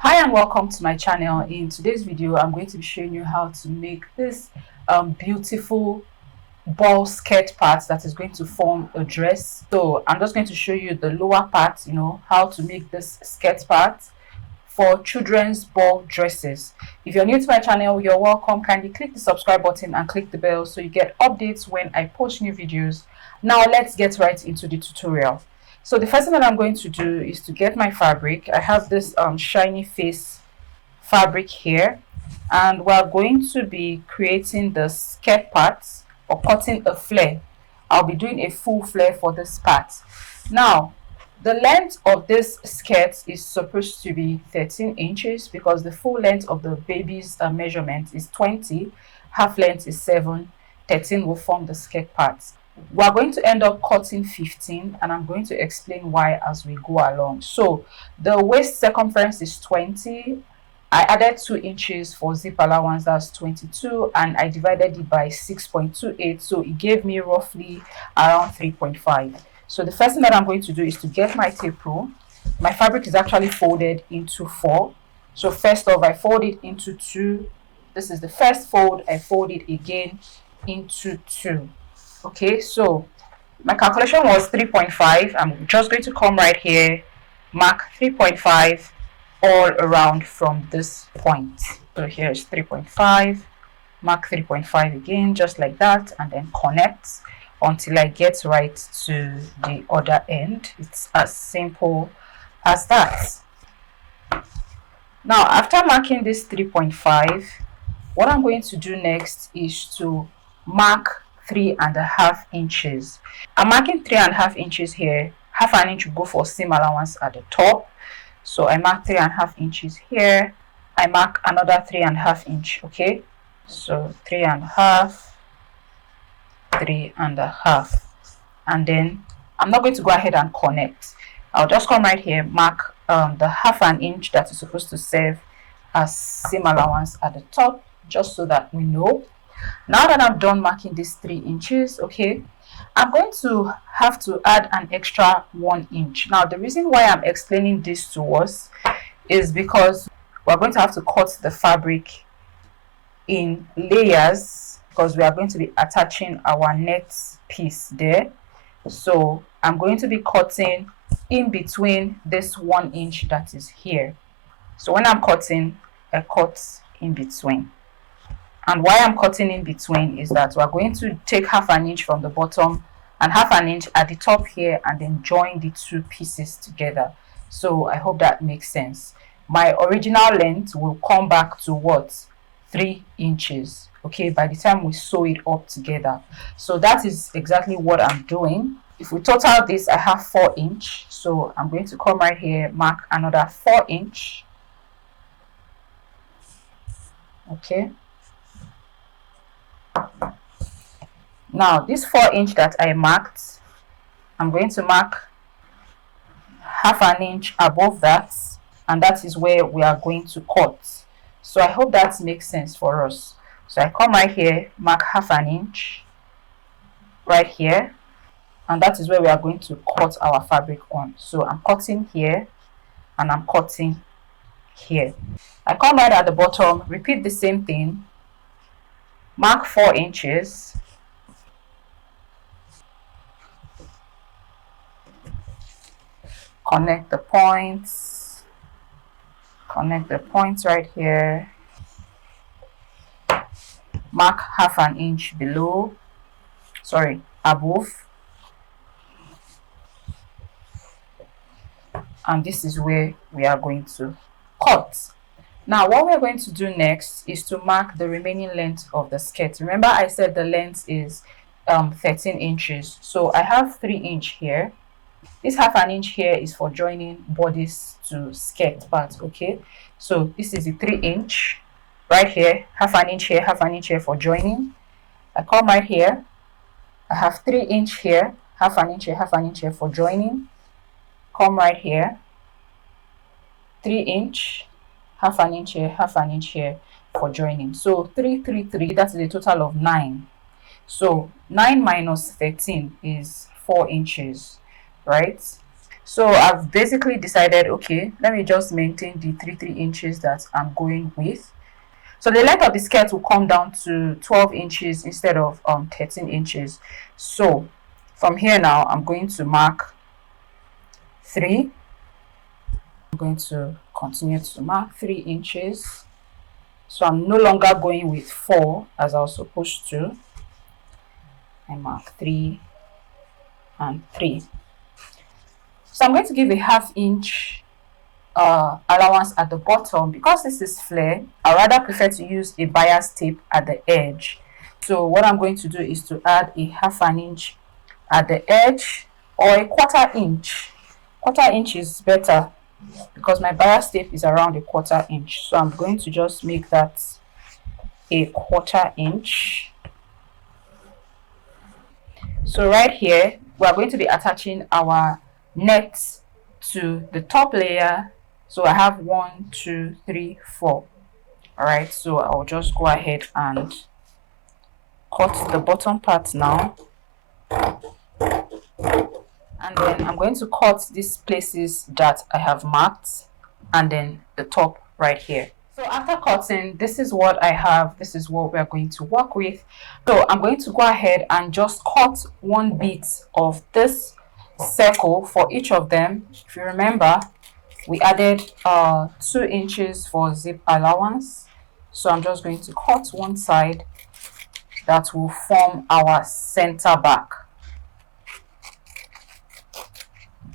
Hi and welcome to my channel. In today's video I'm going to be showing you how to make this beautiful ball skirt part that is going to form a dress. So I'm just going to show you the lower part, how to make this skirt part for children's ball dresses. If you're new to my channel, you're welcome. Kindly click the subscribe button and click the bell so you get updates when I post new videos. Now let's get right into the tutorial. So the first thing that I'm going to do is to get my fabric. I have this shiny face fabric here, and we're going to be creating the skirt parts or cutting a flare. I'll be doing a full flare for this part. Now the length of this skirt is supposed to be 13 inches because the full length of the baby's measurement is 20, half length is 7, 13 will form the skirt parts. We're going to end up cutting 15, and I'm going to explain why as we go along. So the waist circumference is 20. I added 2 inches for zip allowance, that's 22, and I divided it by 6.28, so it gave me roughly around 3.5. So the first thing that I'm going to do is to get my tape rule. My fabric is actually folded into 4. So first off, I fold it into 2. This is the first fold. I fold it again into 2. Okay, so my calculation was 3.5. I'm just going to come right here, mark 3.5 all around from this point. So here's 3.5, mark 3.5 again, just like that, and then connect until I get right to the other end. It's as simple as that. Now after marking this 3.5, what I'm going to do next is to mark 3.5 inches. I'm marking 3.5 inches here. Half an inch will go for seam allowance at the top. So I mark 3.5 inches here. I mark another 3.5 inch. Okay, so 3.5, 3.5, and then I'm not going to go ahead and connect. I'll just come right here, mark the half an inch that is supposed to serve as seam allowance at the top, just so that we know. Now that I'm done marking these 3 inches, okay, I'm going to have to add an extra 1 inch. Now the reason why I'm explaining this to us is because we're going to have to cut the fabric in layers because we are going to be attaching our net piece there. So I'm going to be cutting in between this 1 inch that is here. So when I'm cutting, I cut in between. And why I'm cutting in between is that we're going to take half an inch from the bottom and half an inch at the top here, and then join the 2 pieces together. So I hope that makes sense. My original length will come back to what? 3 inches. Okay, by the time we sew it up together. So that is exactly what I'm doing. If we total this, I have 4 inch. So I'm going to come right here, mark another 4 inch. Okay. Now this 4 inch that I marked, I'm going to mark half an inch above that, and that is where we are going to cut. So I hope that makes sense for us. So I come right here, mark half an inch right here, and that is where we are going to cut our fabric on. So I'm cutting here and I'm cutting here. I come right at the bottom, repeat the same thing, mark 4 inches, connect the points right here, mark half an inch above, and this is where we are going to cut. Now what we're going to do next is to mark the remaining length of the skirt. Remember I said the length is 13 inches. So I have 3 inch here. This half an inch here is for joining bodice to skirt part. Okay, so this is the 3 inch right here, half an inch here for joining. I come right here, I have 3 inch here, half an inch here for joining. Come right here, 3 inch, half an inch here for joining. So 3, 3, 3, that is a total of 9. So 9 minus 13 is 4 inches, right? So I've basically decided, okay, let me just maintain the 3 inches that I'm going with. So the length of the skirt will come down to 12 inches instead of 13 inches. So from here now, I'm going to mark 3. I'm going to continue to mark 3 inches. So I'm no longer going with 4 as I was supposed to. I mark 3 and 3. So I'm going to give a 1/2 inch allowance at the bottom. Because this is flare, I rather prefer to use a bias tape at the edge. So what I'm going to do is to add a 1/2 inch at the edge, or a 1/4 inch. 1/4 inch is better because my bias tape is around a 1/4 inch. So I'm going to just make that a 1/4 inch. So right here, we are going to be attaching our net to the top layer. So I have 1, 2, 3, 4. All right, so I'll just go ahead and cut the bottom part now. And then I'm going to cut these places that I have marked, and then the top right here. So after cutting, this is what I have. This is what we're going to work with. So I'm going to go ahead and just cut one bit of this circle for each of them. If you remember, we added 2 inches for zip allowance. So I'm just going to cut one side that will form our center back.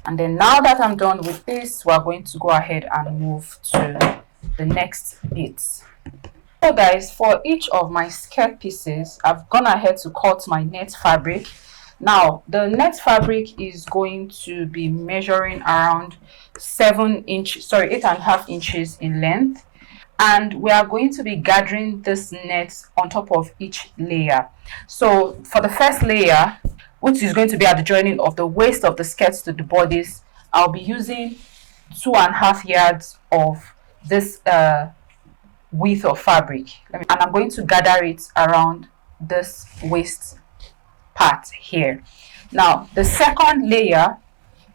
And then now that I'm done with this, we're going to go ahead and move to the next bits. So guys, for each of my skirt pieces, I've gone ahead to cut my net fabric. Now the net fabric is going to be measuring around 8.5 inches in length, and we are going to be gathering this net on top of each layer. So for the first layer, which is going to be at the joining of the waist of the skirts to the bodice, I'll be using 2.5 yards of this width of fabric, and I'm going to gather it around this waist part here. Now the second layer,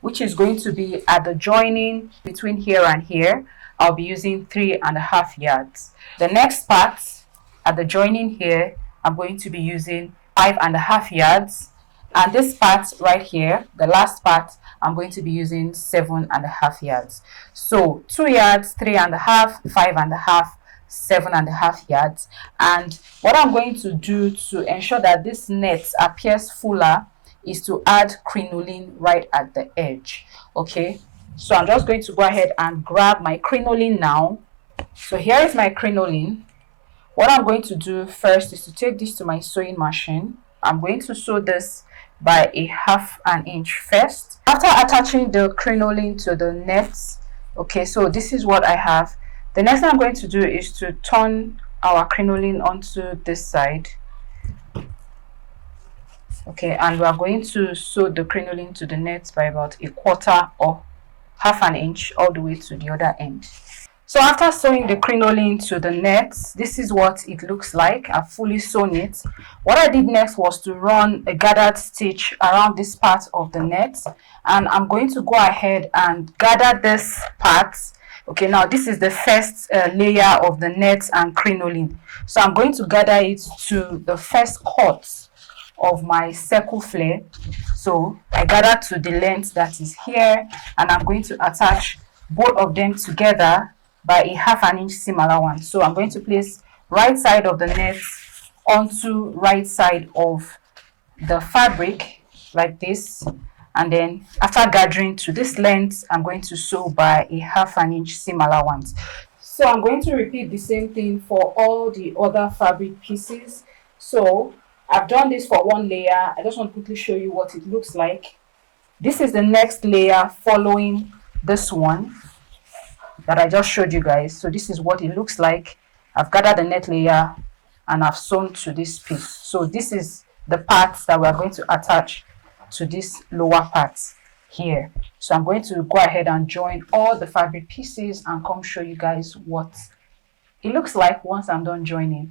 which is going to be at the joining between here and here, I'll be using 3.5 yards. The next part at the joining here, I'm going to be using 5.5 yards. And this part right here, the last part, I'm going to be using 7.5 yards. So 2 yards, 3.5, 5.5, 7.5 yards. And what I'm going to do to ensure that this net appears fuller is to add crinoline right at the edge. Okay, so I'm just going to go ahead and grab my crinoline now. So here is my crinoline. What I'm going to do first is to take this to my sewing machine. I'm going to sew this by a 1/2 inch first. After attaching the crinoline to the net, okay, so this is what I have. The next thing I'm going to do is to turn our crinoline onto this side. Okay, and we are going to sew the crinoline to the net by about 1/4 or 1/2 inch all the way to the other end. So after sewing the crinoline to the net, this is what it looks like. I've fully sewn it. What I did next was to run a gathered stitch around this part of the net, and I'm going to go ahead and gather this part. Okay, now this is the first layer of the net and crinoline. So I'm going to gather it to the first cut of my circle flare. So I gather to the length that is here, and I'm going to attach both of them together by a 1/2 inch seam allowance. So I'm going to place right side of the net onto right side of the fabric like this, and then after gathering to this length, I'm going to sew by a 1/2 inch seam allowance. So I'm going to repeat the same thing for all the other fabric pieces. So I've done this for one layer. I just want to quickly show you what it looks like. This is the next layer following this one that I just showed you guys. So this is what it looks like. I've gathered the net layer and I've sewn to this piece. So this is the parts that we're going to attach to this lower part here. So I'm going to go ahead and join all the fabric pieces and come show you guys what it looks like once I'm done joining.